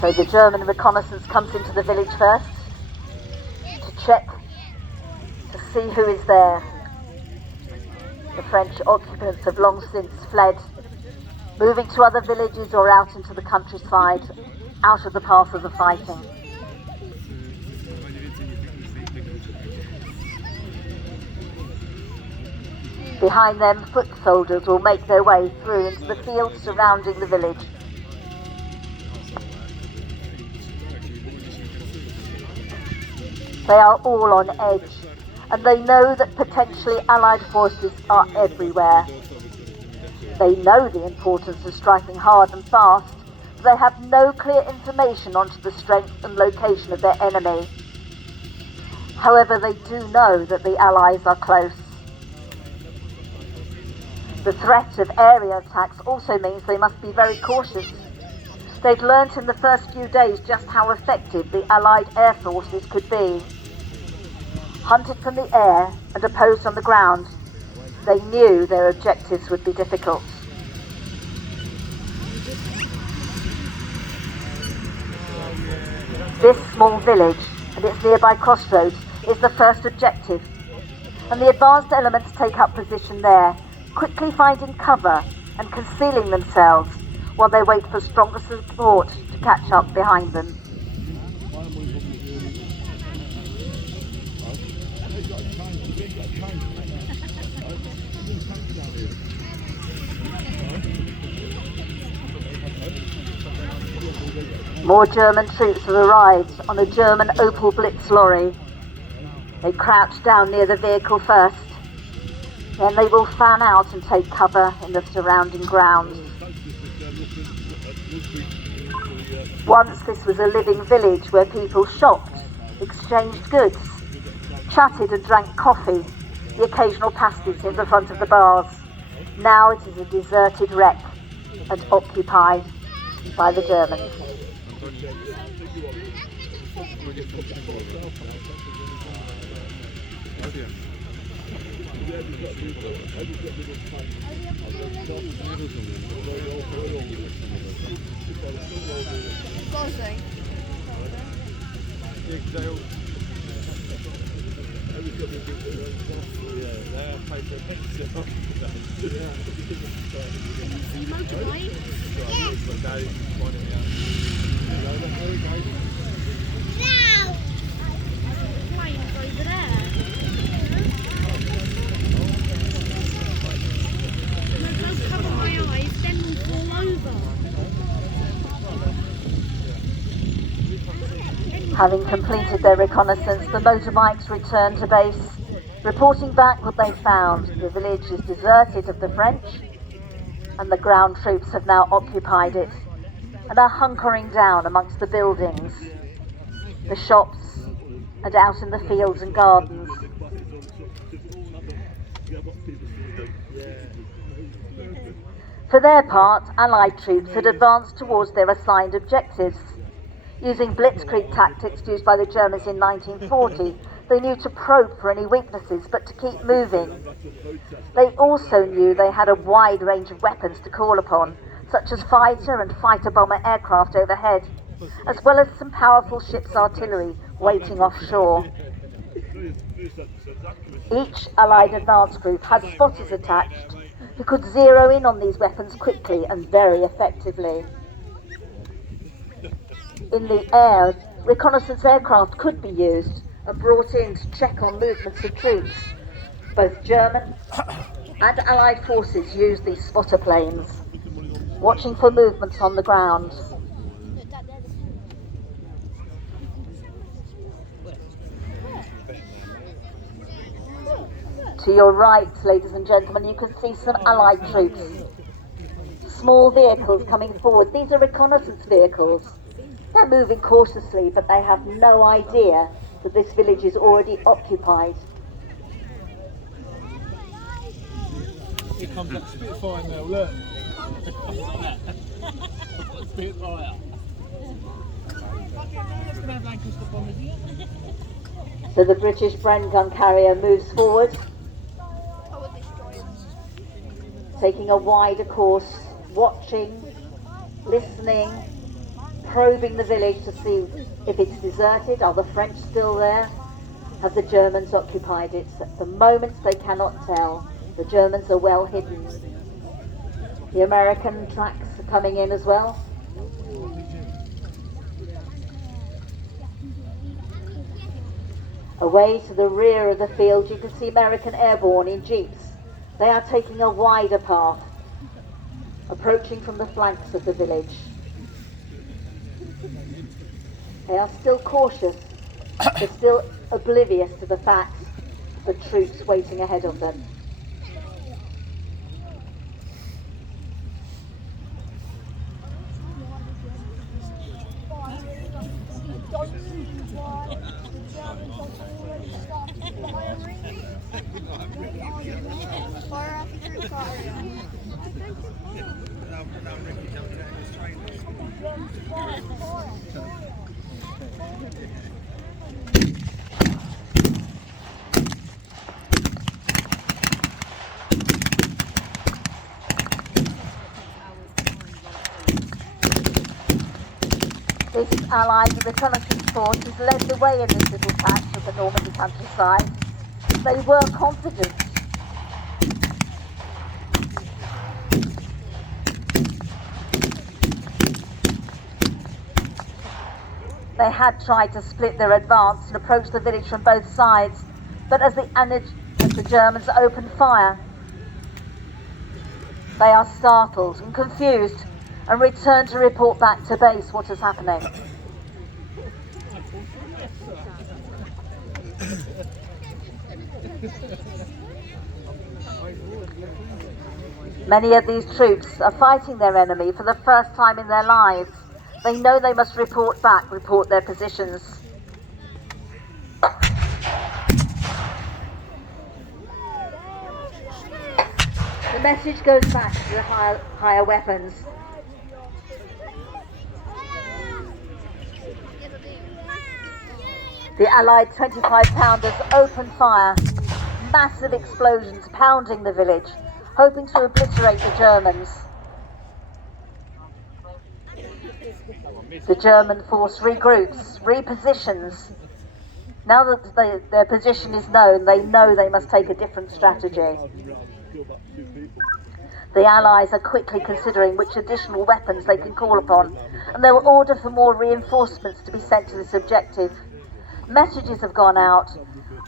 So the German reconnaissance comes into the village first to check, to see who is there. The French occupants have long since fled, moving to other villages or out into the countryside, out of the path of the fighting. Behind them, foot soldiers will make their way through into the fields surrounding the village. They are all on edge, and they know that potentially Allied forces are everywhere. They know the importance of striking hard and fast, but they have no clear information onto the strength and location of their enemy. However, they do know that the Allies are close. The threat of area attacks also means they must be very cautious. They'd learnt in the first few days just how effective the Allied air forces could be. Hunted from the air and opposed on the ground, they knew their objectives would be difficult. This small village and its nearby crossroads is the first objective, and the advanced elements take up position there, quickly finding cover and concealing themselves while they wait for stronger support to catch up behind them. More German troops have arrived on a German Opel Blitz lorry. They crouch down near the vehicle first, then they will fan out and take cover in the surrounding grounds. Once this was a living village where people shopped, exchanged goods, chatted and drank coffee, the occasional pasties in the front of the bars. Now it is a deserted wreck and occupied by the Germans. Having completed their reconnaissance, the motorbikes return to base, reporting back what they found. The village is deserted of the French, and the ground troops have now occupied it and are hunkering down amongst the buildings, the shops, and out in the fields and gardens. For their part, Allied troops had advanced towards their assigned objectives. Using blitzkrieg tactics used by the Germans in 1940, they knew to probe for any weaknesses, but to keep moving. They also knew they had a wide range of weapons to call upon, such as fighter and fighter-bomber aircraft overhead, as well as some powerful ship's artillery waiting offshore. Each Allied advance group had spotters attached who could zero in on these weapons quickly and very effectively. In the air, reconnaissance aircraft could be used and brought in to check on movements of troops. Both German and Allied forces used these spotter planes, watching for movements on the ground. To your right, ladies and gentlemen, you can see some Allied troops. Small vehicles coming forward. These are reconnaissance vehicles. They're moving cautiously, but they have no idea that this village is already occupied. Here comes that Spitfire now, look. Spitfire. So the British Bren gun carrier moves forward. taking a wider course, watching, listening, probing the village to see if it's deserted. Are the French still there? Have the Germans occupied it? At the moment they cannot tell. The Germans are well hidden. The American tracks are coming in as well. Away to the rear of the field you can see American airborne in jeeps. They are taking a wider path, approaching from the flanks of the village. They are still cautious, they're still oblivious to the fact of the troops waiting ahead of them. This Allied reconnaissance force has led the way in this little patch of the Normandy countryside. They were confident. They had tried to split their advance and approach the village from both sides, but as the Germans opened fire, they are startled and confused and return to report back to base what is happening. Many of these troops are fighting their enemy for the first time in their lives. They know they must report back, report their positions. The message goes back to the higher weapons. The Allied 25-pounders open fire, massive explosions pounding the village, hoping to obliterate the Germans. The German force regroups, repositions. Now that their position is known, they know they must take a different strategy. The Allies are quickly considering which additional weapons they can call upon, and they will order for more reinforcements to be sent to this objective. Messages have gone out.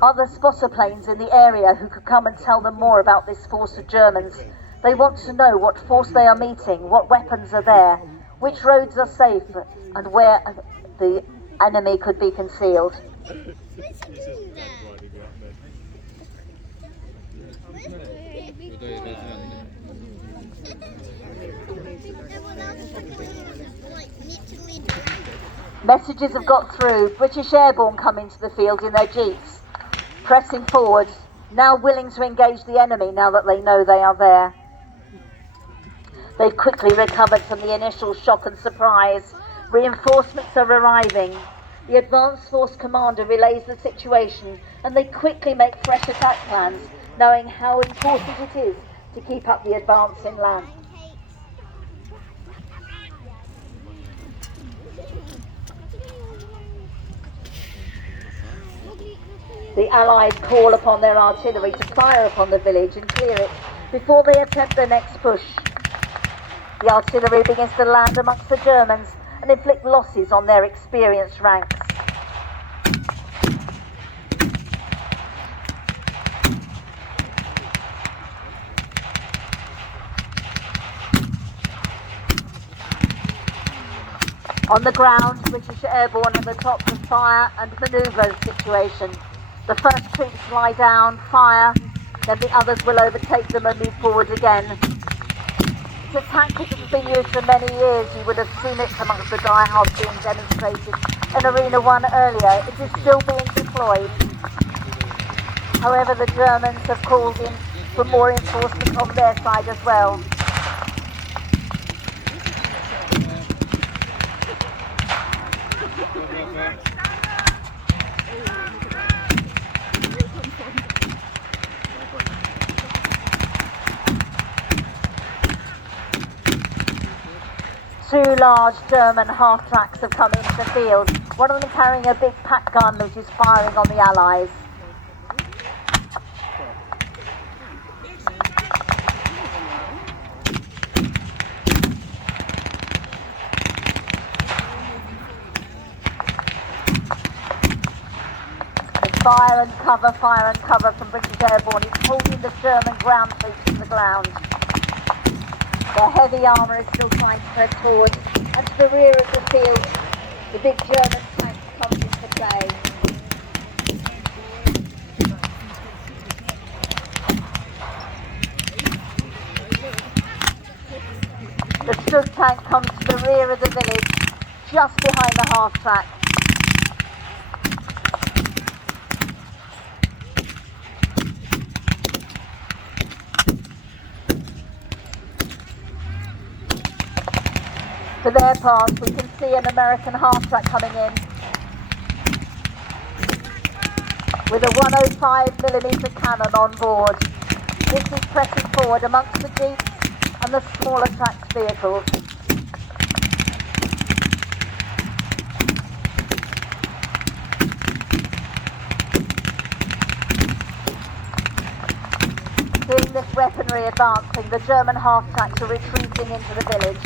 Are there spotter planes in the area who could come and tell them more about this force of Germans? They want to know what force they are meeting, what weapons are there, which roads are safe, and where the enemy could be concealed. Messages have got through. British airborne come into the field in their jeeps, pressing forward, now willing to engage the enemy now that they know they are there. They've quickly recovered from the initial shock and surprise. Reinforcements are arriving. The advance force commander relays the situation, and they quickly make fresh attack plans, knowing how important it is to keep up the advance inland. The Allies call upon their artillery to fire upon the village and clear it before they attempt their next push. The artillery begins to land amongst the Germans and inflict losses on their experienced ranks. On the ground, British airborne at the top to fire and manoeuvre the situation. The first troops lie down, fire, then the others will overtake them and move forward again. It's a tactic that has been used for many years. You would have seen it amongst the diehards being demonstrated in Arena 1 earlier. It is still being deployed. However, the Germans have called in for more reinforcements on their side as well. Two large German half-tracks have come into the field, one of them carrying a big pack gun which is firing on the Allies. Fire and cover from British Airborne is holding the German ground troops to the ground. Their heavy armour is still trying to press forward, and to the rear of the field, the big German tank comes into play. The Stug tank comes to the rear of the village, just behind the half-track. For their part, we can see an American half-track coming in with a 105mm cannon on board. This is pressing forward amongst the jeeps and the smaller tracked vehicles. Seeing this weaponry advancing, the German half-tracks are retreating into the village.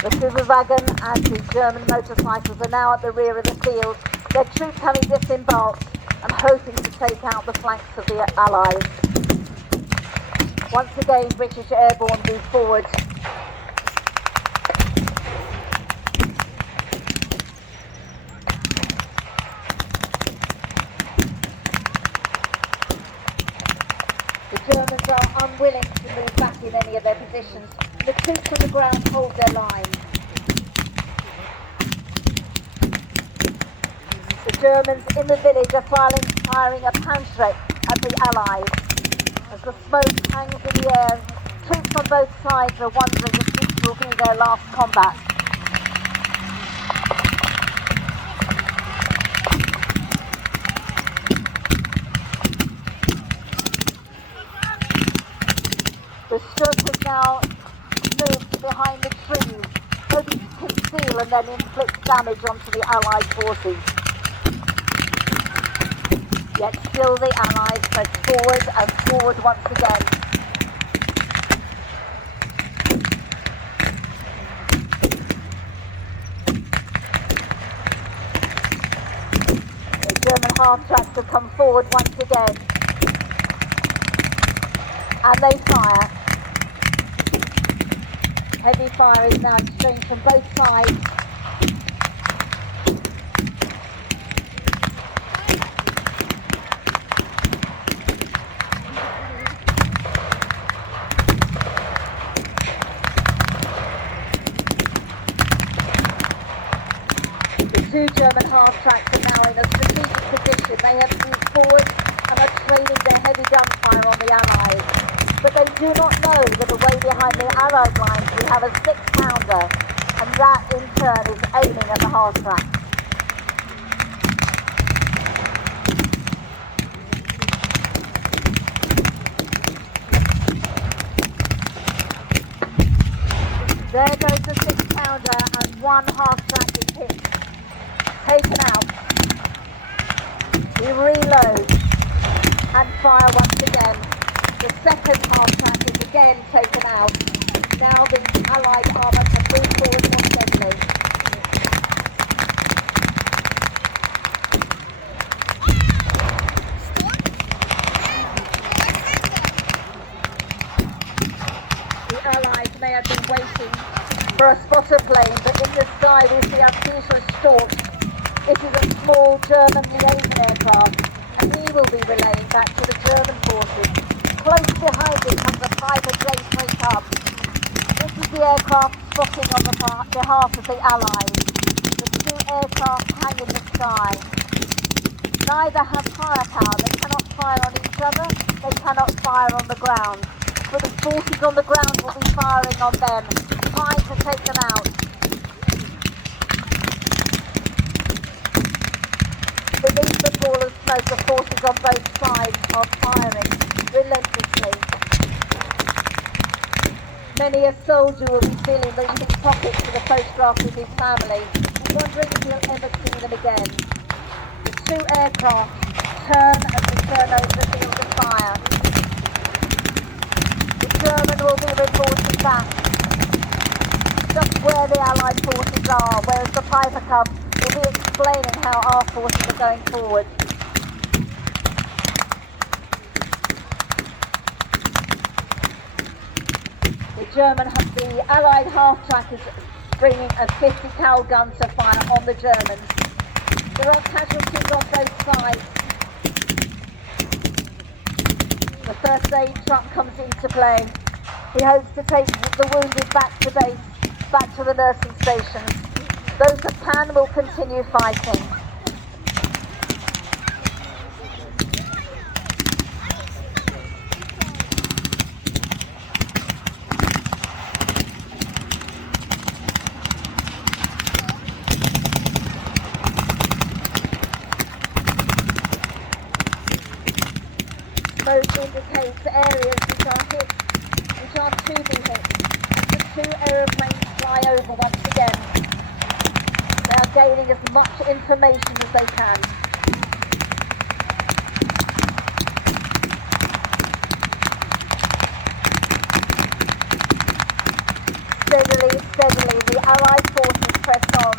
The Superwagen and the German motorcycles are now at the rear of the field, their troops having disembarked and hoping to take out the flanks of the Allies. Once again, British Airborne move forward. The Germans are unwilling to move back in any of their positions. The troops on the ground hold their line. The Germans in the village are firing a pamphlet at the Allies. As the smoke hangs in the air, troops on both sides are wondering if this will be their last combat. The Stug has now moved behind the trees, hoping to conceal and then inflict damage onto the Allied forces. Yet still the Allies press forward and forward once again. The German half-tracks have come forward once again. And they fire. Heavy fire is now exchanged from both sides. The two German half-tracks are now in a strategic position. They have moved forward and are training their heavy gunfire on the Allies. But they do not know that away behind the Allied lines we have a 6-pounder, and that in turn is aiming at the half-track. There goes the 6-pounder and one half-track is hit, taken out. We reload and fire once again. The second half-track is again taken out. Now the Allied armour can move forward more steadily. The Allies may have been waiting for a spotter plane, but in the sky we see our Peter Storch. This is a small German liaison aircraft, and he will be relaying back to the German forces. Close behind it comes a Piper J3 Cub. This is the aircraft spotting on the behalf of the Allies. The two aircraft hang in the sky. Neither have firepower. They cannot fire on each other. They cannot fire on the ground. but the forces on the ground will be firing on them, trying to take them out. Beneath the ball of smoke, the forces on both sides are firing relentlessly. Many a soldier will be feeling the his pockets for the photograph with his family, wondering if he'll ever see them again. The two aircraft turn and return over the field of fire. The German will be reporting back just where the Allied forces are, whereas the Piper Cub will be explaining how our forces are going forward. The Allied half-track is bringing a 50 cal gun to fire on the Germans. There are casualties on both sides. The first aid truck comes into play. He hopes to take the wounded back to base, back to the nursing stations. Those that can will continue fighting. Smoke indicates areas which are hit, which are to be hit. The two aeroplanes fly over once again. They are gaining as much information as they can. Steadily, the Allied forces press on.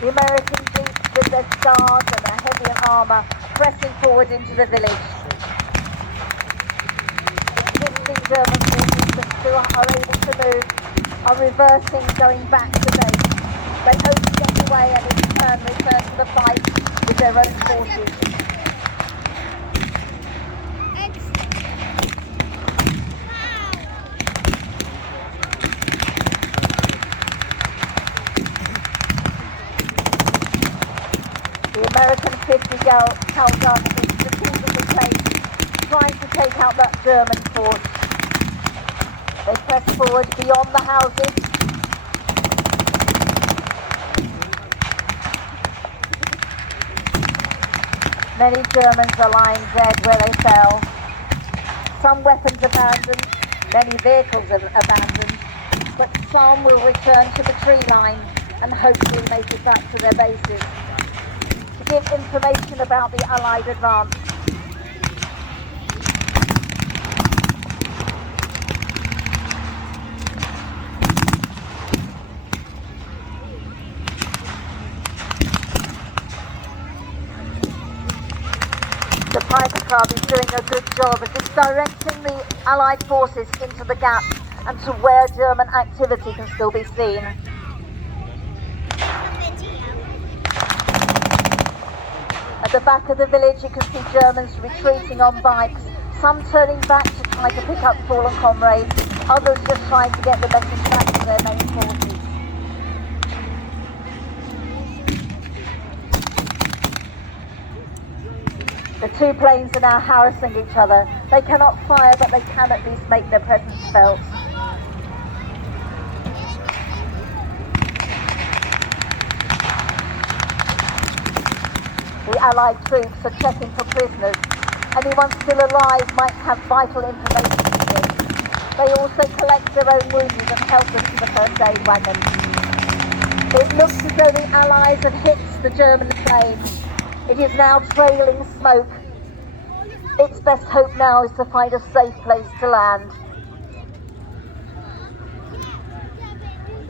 The American jeeps with their stars and their heavier armour pressing forward into the village. The German forces that still are able to move are reversing, going back to base. They hope to get away and in turn return to the fight with their own forces. The American 50 cal gun is strategically placed, trying to take out that German force. They press forward beyond the houses. Many Germans are lying dead where they fell. Some weapons abandoned, many vehicles abandoned, but some will return to the tree line and hopefully make it back to their bases to give information about the Allied advance. The Piper Cub is doing a good job as it's directing the Allied forces into the gap and to where German activity can still be seen. At the back of the village you can see Germans retreating on bikes, some turning back to try to pick up fallen comrades, others just trying to get the message back to their main forces. The two planes are now harassing each other. They cannot fire, but they can at least make their presence felt. The Allied troops are checking for prisoners. Anyone still alive might have vital information to give. They also collect their own wounded and help them to the first aid wagon. It looks as though the Allies have hit the German plane. It is now trailing smoke. Its best hope now is to find a safe place to land.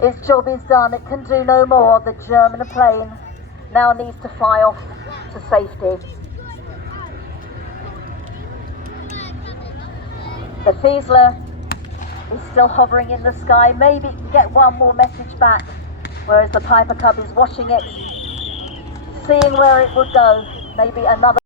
Its job is done. It can do no more. The German plane now needs to fly off to safety. The Fiesler is still hovering in the sky. Maybe it can get one more message back, whereas the Piper Cub is watching it, seeing where it would go. Maybe another